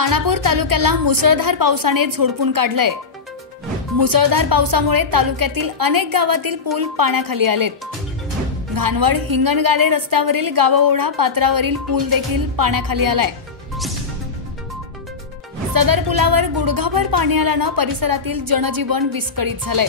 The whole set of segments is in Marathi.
खानापूर तालुक्याला मुसळधार पावसाने झोडपून काढलंय। मुसळधार पावसामुळे तालुक्यातील अनेक गावातील पूल पाण्याखाली आलेत। घानवड हिंगणगाले रस्त्यावरील गावओढा पात्रावरील पूल देखील पाण्याखाली आलाय। सदर पुलावर गुडघाभर पाणी आल्यानं परिसरातील जनजीवन विस्कळीत झालंय।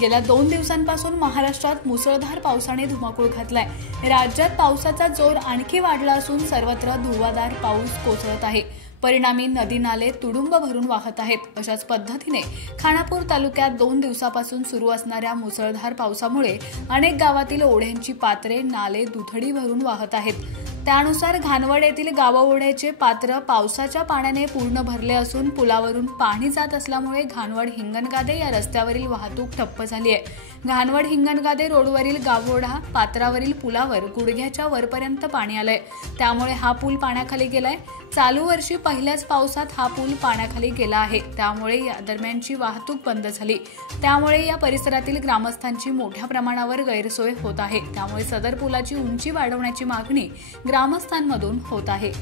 गेल्या 2 दिवसांपासून महाराष्ट्रात मुसळधार पावसाने धुमाकूळ घातलाय। राज्यात पावसाचा जोर आणखी वाढला असून सर्वत्र धुवाधार पाऊस कोसळत आहे। परिणामी नदी नाले तुडुंब भरून वाहत आहेत। अशाच पद्धतीने खानापूर तालुक्यात 2 दिवसापासून सुरू असणाऱ्या मुसळधार पावसामुळे अनेक गावातील ओढ्यांची पात्रे नाले दुथडी भरून वाहत आहेत। त्यानुसार घानवड येथील गावओढ्याचे पात्र पावसाच्या पाण्याने पूर्ण भरले असून पुलावरून पाणी जात असल्यामुळे घानवड हिंगणगादे या रस्त्यावरील वाहतूक ठप्प झाली आहे। घानवड हिंगणगादे रोडवरील गावओढा पात्रावरील पुलावर गुडघ्याच्या वरपर्यंत पाणी आलंय। त्यामुळे हा पूल पाण्याखाली गेलाय। चालू वर्षी पहिल्याच पावसात हा पूल पाण्याखाली गेला आहे। त्यामुळे या दरम्यानची वाहतूक बंद झाली। त्यामुळे या परिसरातील ग्रामस्थांची मोठ्या प्रमाणावर गैरसोय होत आहे। त्यामुळे सदर पुलाची उंची वाढवण्याची मागणी ग्रामस्थांमधून होत आहे।